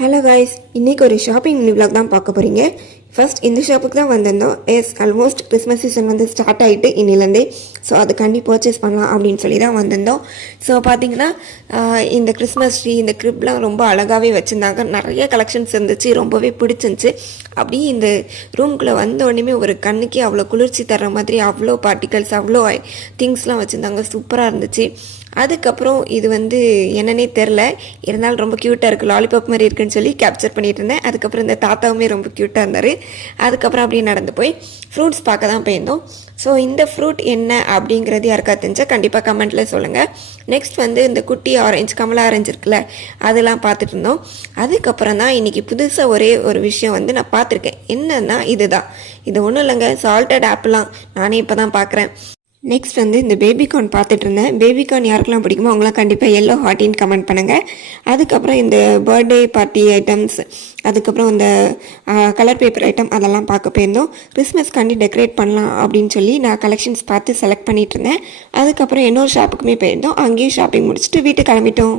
Hello guys, இன்றைக்கி ஒரு shopping mini vlog தான் பார்க்க போகிறீங்க. ஃபர்ஸ்ட் இந்த ஷாப்புக்கு தான் வந்திருந்தோம். ஆல்மோஸ்ட் கிறிஸ்மஸ் சீசன் வந்து ஸ்டார்ட் ஆகிட்டு இன்னிலேருந்தே. ஸோ அதுக்காண்டி பர்ச்சேஸ் பண்ணலாம் அப்படின்னு சொல்லி தான் வந்திருந்தோம். ஸோ பார்த்தீங்கன்னா இந்த கிறிஸ்மஸ் ட்ரீ, இந்த கிரிப்லாம் ரொம்ப அழகாகவே வச்சுருந்தாங்க. நிறைய கலெக்ஷன்ஸ் இருந்துச்சு, ரொம்பவே பிடிச்சிருந்துச்சு. அப்படியே இந்த ரூம்குள்ளே வந்த உடனே ஒரு கண்ணுக்கே அவ்வளோ குளிர்ச்சி தர்ற மாதிரி அவ்வளோ பார்ட்டிகல்ஸ், அவ்வளோ திங்ஸ்லாம் வச்சுருந்தாங்க. சூப்பராக இருந்துச்சு. அதுக்கப்புறம் இது வந்து என்னன்னே தெரில, இருந்தாலும் ரொம்ப க்யூட்டாக இருக்குது, லாலிபாப் மாதிரி இருக்குன்னு சொல்லி கேப்சர் பண்ணிட்டு இருந்தேன். அதுக்கப்புறம் இந்த தாத்தாவுமே ரொம்ப க்யூட்டாக இருந்தார். அதுக்கப்புறம் அப்படியே நடந்து போய் ஃப்ரூட்ஸ் பார்க்க தான் போயிருந்தோம். ஸோ இந்த ஃப்ரூட் என்ன அப்படிங்கிறது யாருக்கா தெரிஞ்சால் கண்டிப்பாக கமெண்ட்டில் சொல்லுங்கள். நெக்ஸ்ட் வந்து இந்த குட்டி ஆரஞ்சு, கமலா ஆரஞ்சு இருக்குல்ல, அதெல்லாம் பார்த்துட்டு இருந்தோம். அதுக்கப்புறம் தான் இன்றைக்கி புதுசாக ஒரே ஒரு விஷயம் வந்து நான் பார்த்துருக்கேன். என்னன்னா இதுதான், இது ஒன்றும் இல்லைங்க, சால்டட் ஆப்பிளாம். நானே இப்போ தான் பார்க்குறேன். நெக்ஸ்ட் வந்து இந்த பேபிகார்ன் பார்த்துட்டு இருந்தேன். பேபிகார்ன் யாருக்கெல்லாம் பிடிக்குமோ அவங்களாம் கண்டிப்பாக எல்லோ ஹார்ட்டின்னு கமெண்ட் பண்ணுங்கள். அதுக்கப்புறம் இந்த பர்த்டே பார்ட்டி ஐட்டம்ஸ், அதுக்கப்புறம் இந்த கலர் பேப்பர் ஐட்டம் அதெல்லாம் பார்க்க போயிருந்தோம். கிறிஸ்மஸ்க்காண்டி டெக்கரேட் பண்ணலாம் அப்படின்னு சொல்லி நான் கலெக்ஷன்ஸ் பார்த்து செலக்ட் பண்ணிட்டு இருந்தேன். அதுக்கப்புறம் இன்னொரு ஷாப்புக்குமே போயிருந்தோம். அங்கேயும் ஷாப்பிங் முடிச்சுட்டு வீட்டுக்கு கிளம்பிட்டோம்.